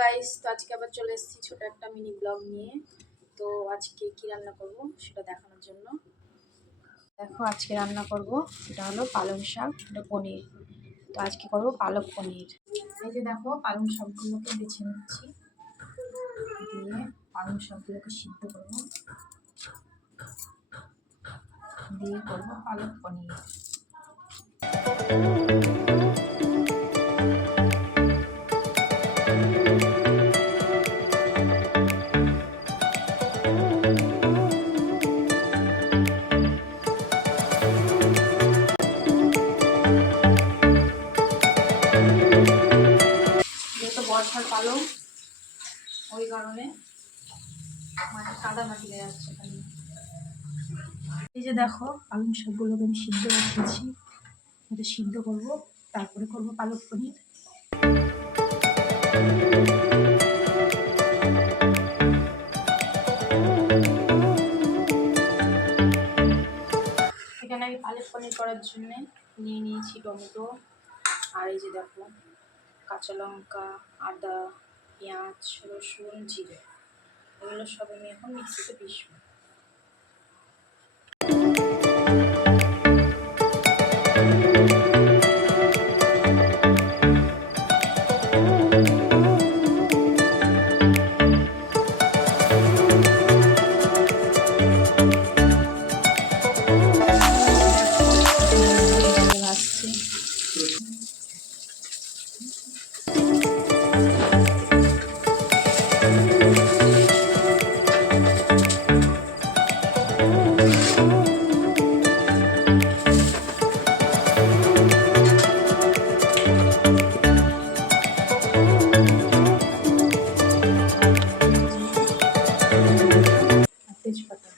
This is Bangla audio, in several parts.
গাইস, তো আজকে আবার চলে এসেছি ছোট একটা মিনি ব্লগ নিয়ে। তো আজকে কি রান্না করব সেটা দেখানোর জন্য। দেখো আজকে রান্না করব, এটা হলো পালং শাক, এটা পনির। তো আজকে করব পালক পনির। এই যে দেখো পালং শাকগুলোকে বেছে নিচ্ছি, দিয়ে পালং শাকগুলোকে সিদ্ধ করব, দিয়ে করব পালক পনির। বর্ষার পালং, ওই কারণে মানে কাদা মাটি হয়ে যাচ্ছে এখানে। এই যে দেখো পালং শাকগুলোকে আমি সিদ্ধ রেখেছি, এটা সিদ্ধ করব, তারপরে করব পালক পনির। এখানে আমি পালক পনির করার জন্য নিয়ে নিয়েছি টমেটো, আর এই যে দেখো কাঁচা লঙ্কা, আদা, পেঁয়াজ, রসুন, জিরে, এগুলো সব আমি এখন মিক্সিতে পিষবো। তেজপাতা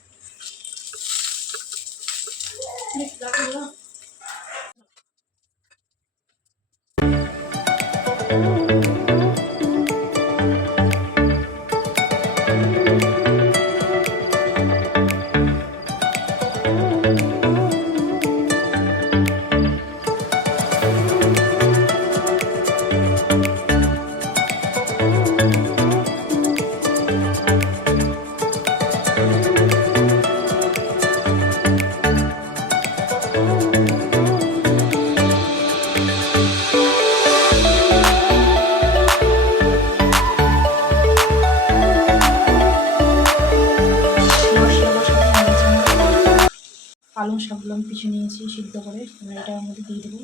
পালং শাকগুলো আমি পিছিয়ে নিয়েছি সিদ্ধ করে, এটার মধ্যে দিয়ে দেবো।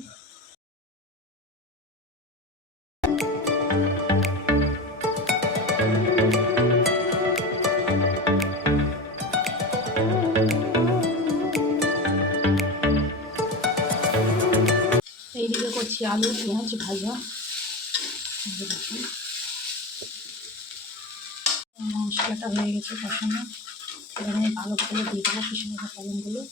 এইদিকে করছি আলু পেঁয়াজ ভাজা। মশলাটা হয়ে গেছে কষানো, এবার আমি পালকগুলো দিয়ে দেবো, পিছনে রাখা পালংগুলো।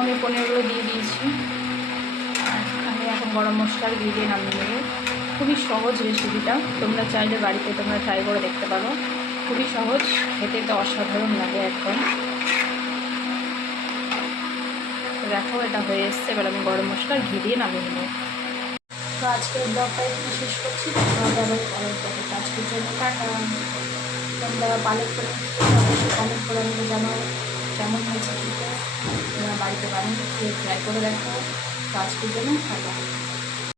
আমি পনিরগুলো দিয়ে দিয়েছি, আমি এখন গরম মশলা দিয়ে নামিয়ে নেব। খুবই সহজ রেসিপিটা, তোমরা চাইলে বাড়িতে তোমরা ট্রাই করে দেখতে পারো। খুবই সহজ, খেতে তো অসাধারণ লাগে একদম। দেখো এটা হয়ে এসছে, এবার আমি গরম মশলা ঘি দিয়ে নামিয়ে নেব। তো আজকের ব্লগটা এখানে শেষ করছি, আবার পরের ব্লগে আজকের জন্য টাটা। তোমরা পালক করে অবশ্যই কমেন্ট করে আমাকে জানাও কেমন হয়েছে, খেতে তোমরা বাড়িতে বানিয়ে ট্রাই করে দেখো। তো আজকের জন্য টাটা।